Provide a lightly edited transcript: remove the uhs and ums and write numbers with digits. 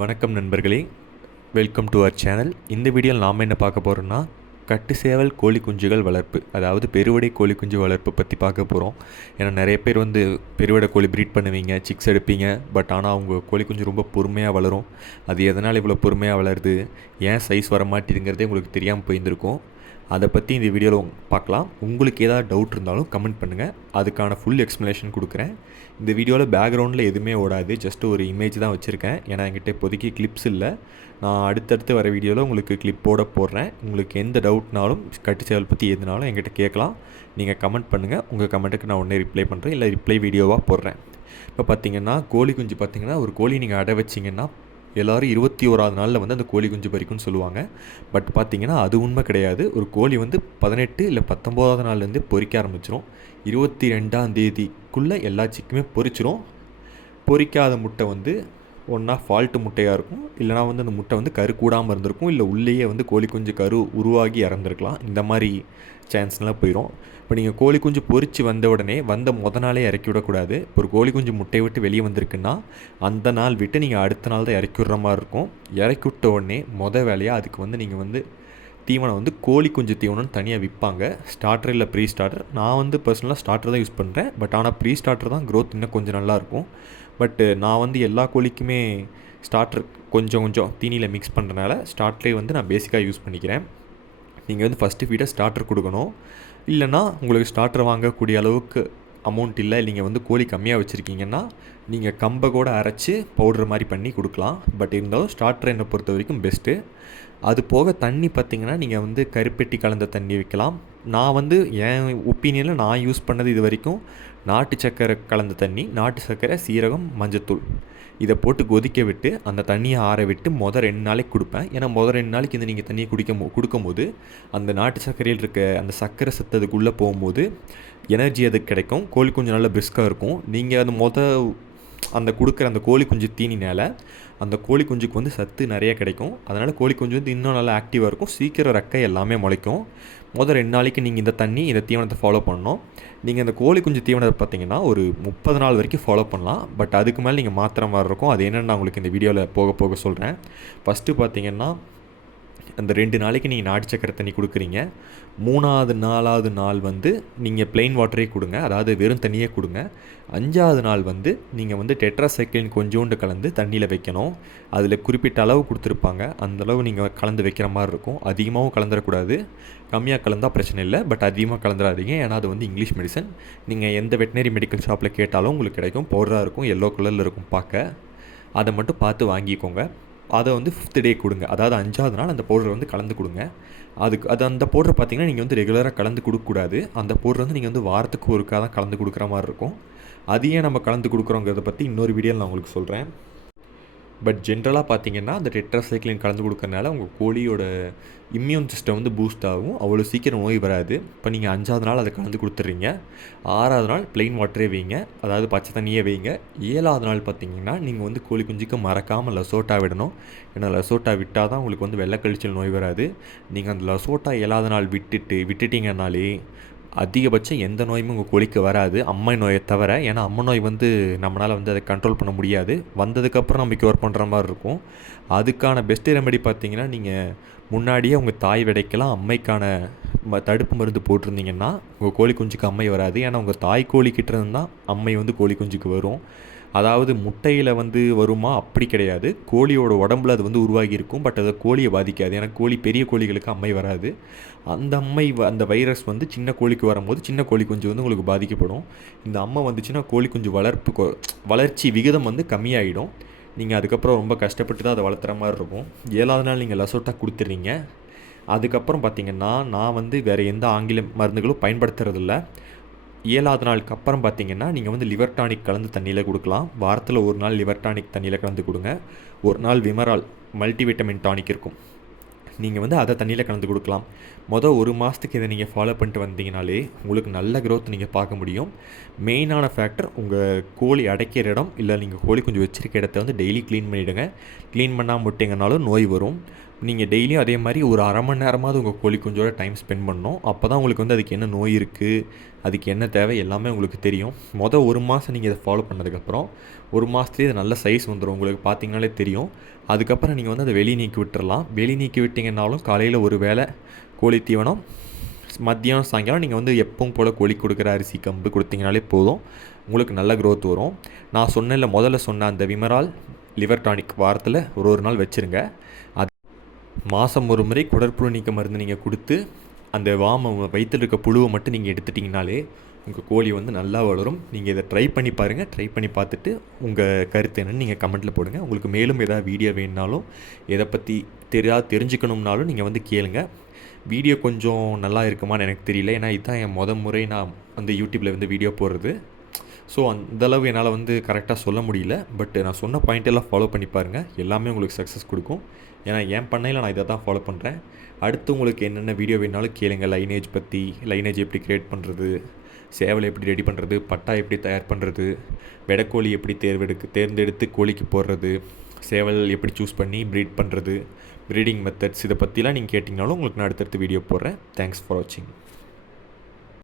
வணக்கம் நண்பர்களே, welcome to our channel. இந்த வீடியோவில் நாம் என்ன பார்க்க போகிறோம்னா, கட்டு சேவல் கோழி குஞ்சுகள் வளர்ப்பு, அதாவது பெருவடை கோழி குஞ்சு வளர்ப்பு பற்றி பார்க்க போகிறோம். ஏன்னா நிறைய பேர் பெருவடை கோழி ப்ரீட் பண்ணுவீங்க, சிக்ஸ் எடுப்பீங்க. பட் ஆனால் அவங்க கோழி குஞ்சு ரொம்ப பொறுமையாக வளரும். அது எதனால் இவ்வளோ பொறுமையாக வளருது, ஏன் சைஸ் வர மாட்டேங்குங்கிறதே உங்களுக்கு தெரியாமல் போயிருந்திருக்கும். அதை பற்றி இந்த வீடியோவில் பார்க்கலாம். உங்களுக்கு ஏதாவது டவுட் இருந்தாலும் கமெண்ட் பண்ணுங்கள், அதுக்கான ஃபுல் எக்ஸ்ப்ளனேஷன் கொடுக்குறேன். இந்த வீடியோவில் பேக்ரவுண்டில் எதுவுமே ஓடாது, ஜஸ்ட் ஒரு இமேஜ் தான் வச்சுருக்கேன். ஏன்னா என்கிட்ட இப்போதைக்கு கிளிப்ஸ் இல்லை. நான் அடுத்தடுத்து வர வீடியோவில் உங்களுக்கு கிளிப்போட போடுறேன். உங்களுக்கு எந்த டவுட்னாலும் கட்டு சேவல் பற்றி எதுனாலும் என்கிட்ட கேட்கலாம். நீங்கள் கமெண்ட் பண்ணுங்கள், உங்கள் கமெண்ட்டுக்கு நான் உடனே ரிப்ளை பண்ணுறேன், இல்லை ரிப்ளை வீடியோவாக போடுறேன். இப்போ பார்த்தீங்கன்னா கோழி குஞ்சு பார்த்தீங்கன்னா, ஒரு கோழி நீங்கள் அடை வச்சிங்கன்னா எல்லோரும் 21ஆவது நாளில் அந்த கோழி குஞ்சு பறிக்கும்னு சொல்லுவாங்க. பட் பார்த்திங்கன்னா அது உண்மை கிடையாது. ஒரு கோழி 18 இல்லை 19ஆவது நாள்லேருந்து பொறிக்க ஆரம்பிச்சிடும். 22ஆம் தேதிக்குள்ளே எல்லா சிக்குமே பொறிச்சிரும். பொறிக்காத முட்டை ஒன்றா ஃபால்ட்டு முட்டையாக இருக்கும், இல்லைனா அந்த முட்டை கரு கூடாமல் இருந்திருக்கும், இல்லை உள்ளேயே கோழி குஞ்சு கரு உருவாகி இறந்துருக்கலாம். இந்த மாதிரி சான்ஸ்லாம் போயிடும். இப்போ நீங்கள் கோழி குஞ்சு பொறிச்சு வந்த உடனே நாளே இறக்கி விடக்கூடாது. இப்போ ஒரு கோழி குஞ்சு முட்டையை விட்டு வெளியே வந்திருக்குன்னா அந்த நாள் விட்டு நீங்கள் அடுத்த நாள் தான் இறக்கி விட்ற மாதிரி இருக்கும். இறக்கி விட்ட உடனே வேலையாக அதுக்கு நீங்கள் தீவனம் கோழி குஞ்சு தீவனம்னு தனியாக விற்பாங்க. ஸ்டார்டர் இல்லை ப்ரீ ஸ்டார்டர். நான் பர்சனலாக ஸ்டார்டர் தான் யூஸ் பண்ணுறேன். பட் ஆனால் ப்ரீ ஸ்டார்டர் தான் க்ரோத் இன்னும் கொஞ்சம் நல்லாயிருக்கும். பட்டு நான் எல்லா கோழிக்குமே ஸ்டார்டர் கொஞ்சம் தீனியில் மிக்ஸ் பண்ணுறனால ஸ்டார்டரே நான் பேசிக்காக யூஸ் பண்ணிக்கிறேன். நீங்கள் ஃபஸ்ட்டு ஃபீடை ஸ்டார்டர் கொடுக்கணும். இல்லைனா உங்களுக்கு ஸ்டார்டர் வாங்கக்கூடிய அளவுக்கு அமௌண்ட் இல்லை, நீங்கள் கோழி கம்மியாக வச்சுருக்கீங்கன்னா நீங்கள் கம்பை கூட அரைச்சி பவுட்ரு மாதிரி பண்ணி கொடுக்கலாம். பட் இருந்தாலும் ஸ்டார்டர் என்னை பொறுத்த வரைக்கும் பெஸ்ட்டு. அது போக தண்ணி பார்த்திங்கன்னா நீங்கள் கருப்பெட்டி கலந்த தண்ணி வைக்கலாம். நான் என் ஒப்பீனியனில் நான் யூஸ் பண்ணது இது வரைக்கும் நாட்டு சர்க்கரை கலந்த தண்ணி, நாட்டு சர்க்கரை, சீரகம், மஞ்சத்தூள் இதை போட்டு கொதிக்க விட்டு அந்த தண்ணியை ஆற விட்டு 2 நாளைக்கு கொடுப்பேன். ஏன்னா 2 நாளைக்கு நீங்கள் தண்ணியை கொடுக்கும்போது அந்த நாட்டு சர்க்கரையில் இருக்க அந்த சர்க்கரை சத்து அதுக்குள்ளே போகும்போது எனர்ஜி அதுக்கு கிடைக்கும். கோழி கொஞ்சம் நல்லா பிரிஸ்காக இருக்கும். நீங்கள் அந்த கொடுக்குற அந்த கோழி குஞ்சு தீனினால் அந்த கோழி குஞ்சுக்கு சத்து நிறைய கிடைக்கும். அதனால் கோழி குஞ்சு இன்னும் நல்லா ஆக்டிவாக இருக்கும், சீக்கிரம் ரெக்கை எல்லாமே முளைக்கும். 2 நாளைக்கு நீங்கள் இந்த தீவனத்தை ஃபாலோ பண்ணணும். நீங்கள் இந்த கோழி குஞ்சு தீவனத்தை பார்த்தீங்கன்னா ஒரு 30 நாள் வரைக்கும் ஃபாலோ பண்ணலாம். பட் அதுக்கு மேலே நீங்கள் மாத்திர மாதிரி இருக்கும். அது என்னென்னு நான் உங்களுக்கு இந்த வீடியோவில் போக போக சொல்கிறேன். ஃபஸ்ட்டு பார்த்தீங்கன்னா அந்த 2 நாளைக்கு நீங்கள் நாட்டு சக்கரை தண்ணி கொடுக்குறீங்க. 3ஆவது 4ஆவது நாள் நீங்கள் ப்ளெயின் வாட்டரே கொடுங்க, அதாவது வெறும் தண்ணியே கொடுங்க. 5ஆவது நாள் நீங்கள் டெட்ராசைக்ளின் கொஞ்சோண்டு கலந்து தண்ணியில் வைக்கணும். அதில் குறிப்பிட்ட அளவு கொடுத்துருப்பாங்க, அந்தளவு நீங்கள் கலந்து வைக்கிற மாதிரி இருக்கும். அதிகமாகவும் கலந்துடக்கூடாது, கம்மியாக கலந்தால் பிரச்சனை இல்லை. பட் அதிகமாக கலந்துடாதீங்க, ஏன்னா அது இங்கிலீஷ் மெடிசன். நீங்கள் எந்த வெட்டினரி மெடிக்கல் ஷாப்பில் கேட்டாலும் உங்களுக்கு கிடைக்கும். பவுடராக இருக்கும், எல்லோ கலரில் இருக்கும் பார்க்க. அதை மட்டும் பார்த்து வாங்கிக்கோங்க. அதை 5th டே கொடுங்க, அதாவது 5ஆவது நாள் அந்த பவுடரை கலந்து கொடுங்க. அந்த பவுடரை பார்த்திங்கன்னா நீங்கள் ரெகுலராக கலந்து கொடுக்கக்கூடாது. அந்த பவுடர் நீங்கள் வாரத்துக்கு ஒருக்காக தான் கலந்து கொடுக்குற மாதிரி இருக்கும். அதையே நம்ம கலந்து கொடுக்குறோங்கிறத பற்றி இன்னொரு வீடியோவில் நான் உங்களுக்கு சொல்கிறேன். பட் ஜென்ரலாக பார்த்தீங்கன்னா அந்த டெட்ராசைக்ளின் கலந்து கொடுக்கறனால உங்கள் கோழியோட இம்யூன் சிஸ்டம் பூஸ்ட் ஆகும், அவ்வளோ சீக்கிரம் நோய் வராது. இப்போ நீங்கள் 5ஆவது நாள் அதை கலந்து கொடுத்துட்றீங்க. 6ஆவது நாள் ப்ளெயின் வாட்டரே வைங்க, அதாவது பச்சை தண்ணியே வைங்க. 7ஆவது நாள் பார்த்தீங்கன்னா நீங்கள் கோழி குஞ்சுக்கு மறக்காமல் லசோட்டா விடணும். ஏன்னா லசோட்டா விட்டால் தான் உங்களுக்கு வெள்ளை கழிச்சல் நோய் வராது. நீங்கள் அந்த லசோட்டா 7ஆவது நாள் விட்டுட்டிங்கனாலே அதிகபட்சம் எந்த நோயுமே உங்கள் கோழிக்கு வராது, அம்மை நோயை தவிர. ஏன்னா அம்மை நோய் நம்மளால் அதை கண்ட்ரோல் பண்ண முடியாது. வந்ததுக்கப்புறம் நம்ம க்யூர் பண்ணுற மாதிரி இருக்கும். அதுக்கான பெஸ்ட்டு ரெமெடி பார்த்திங்கன்னா, நீங்கள் முன்னாடியே உங்கள் தாய் விடைக்கெல்லாம் அம்மைக்கான தடுப்பு மருந்து போட்டிருந்தீங்கன்னா உங்கள் கோழி குஞ்சுக்கு அம்மை வராது. ஏன்னா உங்கள் தாய் கோழிக்கிட்ட இருந்து தான் அம்மை கோழி குஞ்சுக்கு வரும். அதாவது முட்டையில் வருமா அப்படி கிடையாது, கோழியோட உடம்புல அது உருவாகி இருக்கும். பட் அதை கோழியை பாதிக்காது. ஏன்னா பெரிய கோழிகளுக்கு அம்மை வராது. அந்த அந்த வைரஸ் சின்ன கோழிக்கு வரும்போது சின்ன கோழி குஞ்சு உங்களுக்கு பாதிக்கப்படும். இந்த அம்மை வந்துச்சுன்னா கோழி குஞ்சு வளர்ச்சி விகிதம் கம்மியாகிடும். நீங்கள் அதுக்கப்புறம் ரொம்ப கஷ்டப்பட்டு தான் அதை வளர்த்துற மாதிரி இருக்கும். 7ஆவது நாள் நீங்கள் லசோட்டா கொடுத்துட்றீங்க. அதுக்கப்புறம் பார்த்திங்கன்னா நான் வேறு எந்த ஆங்கில மருந்துகளும் பயன்படுத்துறதில்ல. 7ஆவது நாளுக்கு அப்புறம் பார்த்தீங்கன்னா நீங்கள் லிவர் டானிக் கலந்து தண்ணியில் கொடுக்கலாம். வாரத்தில் 1 நாள் லிவர் டானிக் தண்ணியில் கலந்து கொடுங்க. 1 நாள் விமரால் மல்டிவிட்டமின் டானிக் இருக்கும், நீங்கள் அதை தண்ணியில் கலந்து கொடுக்கலாம். 1 மாதத்துக்கு இதை நீங்கள் ஃபாலோ பண்ணிட்டு வந்தீங்கனாலே உங்களுக்கு நல்ல க்ரோத் நீங்கள் பார்க்க முடியும். மெயினான ஃபேக்டர் உங்கள் கோழி அடைக்கிற இடம், இல்லை நீங்கள் கோழி கொஞ்சம் வச்சுருக்க இடத்த டெய்லி க்ளீன் பண்ணிவிடுங்க. க்ளீன் பண்ணாமல் விட்டிங்கனாலும் நோய் வரும். நீங்கள் டெய்லியும் அதே மாதிரி ஒரு அரை மணி நேரமாவது உங்கள் கோழி குஞ்சோட டைம் ஸ்பெண்ட் பண்ணணும். அப்போ தான் உங்களுக்கு வந்து அதுக்கு என்ன நோய் இருக்குது, அதுக்கு என்ன தேவை எல்லாமே உங்களுக்கு தெரியும். ஒரு மாதம் நீங்கள் இதை ஃபாலோ பண்ணதுக்கப்புறம் 1 மாதத்துலேயே இது நல்ல சைஸ் வந்துடும், உங்களுக்கு பார்த்தீங்கனாலே தெரியும். அதுக்கப்புறம் நீங்கள் வந்து அதை வெளியே நீக்கி விட்டுறலாம். வெளியே நீக்கி விட்டிங்கனாலும் காலையில் ஒரு வேளை கோழி தீவனம், மதியம் சாயங்காலம் நீங்கள் வந்து எப்பவும் போல் கோழி கொடுக்குற அரிசி கம்பு கொடுத்தீங்கனாலே போதும், உங்களுக்கு நல்ல க்ரோத் வரும். நான் சொன்னேன்ல, முதல்ல சொன்ன அந்த விமரால் லிவர் டானிக் வாரத்தில் ஒரு நாள் வச்சுருங்க. அது மாதம் ஒரு முறை குடற்புழு நீக்க மருந்து நீங்கள் கொடுத்து அந்த வயிற்றில் இருக்க புழுவை மட்டும் நீங்கள் எடுத்துட்டிங்கனாலே உங்கள் கோழி வந்து நல்லா வளரும். நீங்கள் இதை ட்ரை பண்ணி பாருங்கள். ட்ரை பண்ணி பார்த்துட்டு உங்கள் கருத்து என்னன்னு நீங்கள் கமெண்ட்டில் போடுங்க. உங்களுக்கு மேலும் ஏதாவது வீடியோ வேணுனாலும், எதை பற்றி தெரிஞ்சுக்கணும்னாலும் நீங்கள் வந்து கேளுங்க. வீடியோ கொஞ்சம் நல்லா இருக்குமான்னு எனக்கு தெரியல, ஏன்னா இதுதான் என் முறை நான் வந்து யூடியூப்பில் வந்து வீடியோ போடுறது. ஸோ அந்தளவு என்னால் வந்து கரெக்டாக சொல்ல முடியல. பட் நான் சொன்ன பாயிண்டெல்லாம் ஃபாலோ பண்ணி பாருங்கள், எல்லாமே உங்களுக்கு சக்ஸஸ் கொடுக்கும். ஏன்னா என் பண்ணையில் நான் இதை தான் ஃபாலோ பண்ணுறேன். அடுத்து உங்களுக்கு என்னென்ன வீடியோ வேணாலும் கேளுங்க. லைனேஜ் பற்றி, லைனேஜ் எப்படி க்ரியேட் பண்ணுறது, சேவலை எப்படி ரெடி பண்ணுறது, பட்டா எப்படி தயார் பண்ணுறது, வெடைக்கோழி எப்படி தேர்ந்தெடுத்து கோழிக்கு போடுறது, சேவல் எப்படி சூஸ் பண்ணி ப்ரீட் பண்ணுறது, ப்ரீடிங் மெத்தட்ஸ், இதை பற்றிலாம் நீங்கள் கேட்டிங்கனாலும் உங்களுக்கு நான் அடுத்தடுத்து வீடியோ போடுறேன். தேங்க்ஸ் ஃபார் வாட்சிங்.